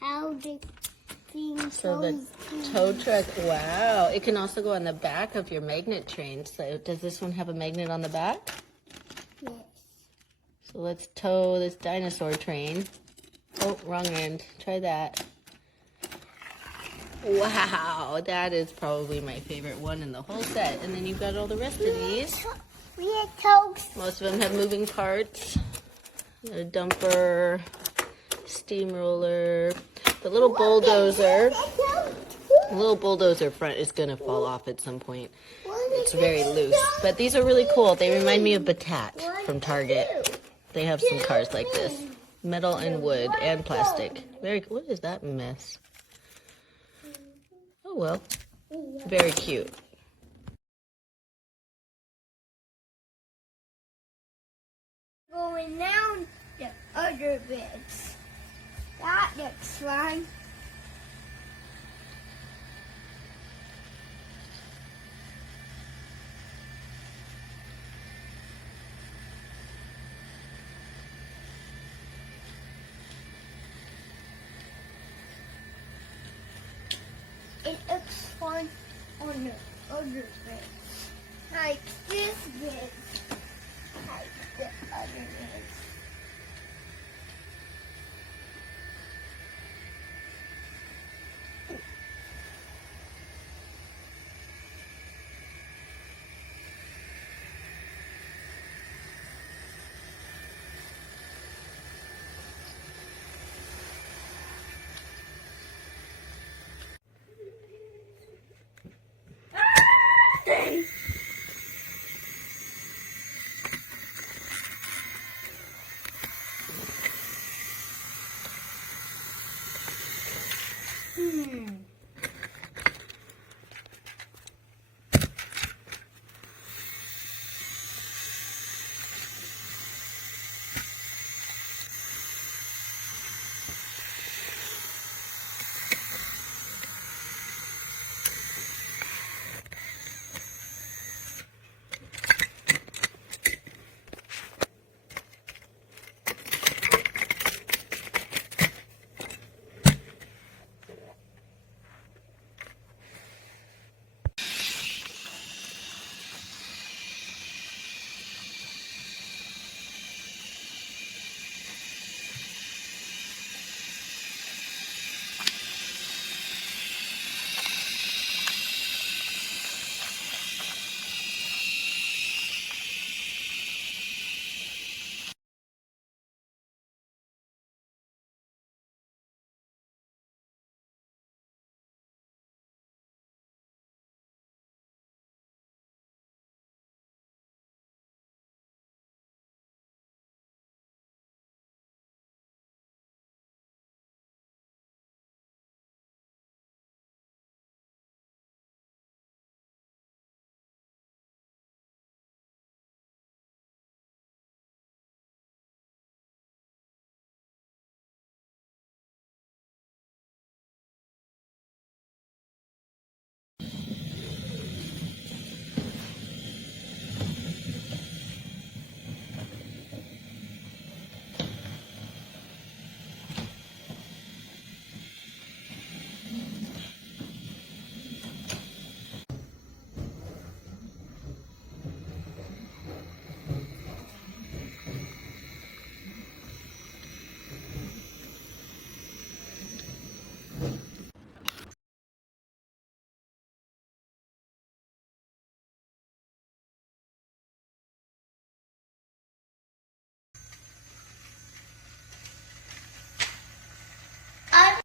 how the thing So the goes. tow truck, wow. It can also go on the back of your magnet train. So does this one have a magnet on the back? Yes. So let's tow this dinosaur train. Oh, wrong end. Try that. Wow, that is probably my favorite one in the whole set. And then you've got all the rest of these. We had toast. Most of them have moving parts. A dumper, steamroller, the little bulldozer. The little bulldozer front is going to fall off at some point. It's very loose. But these are really cool. They remind me of Batat from Target. They have some cars like this. Metal and wood and plastic. Very. What is that mess? Oh well. Very cute. Going down the other bits. That looks fun. It looks fun on the other bits. Like this bit. Like the other bits.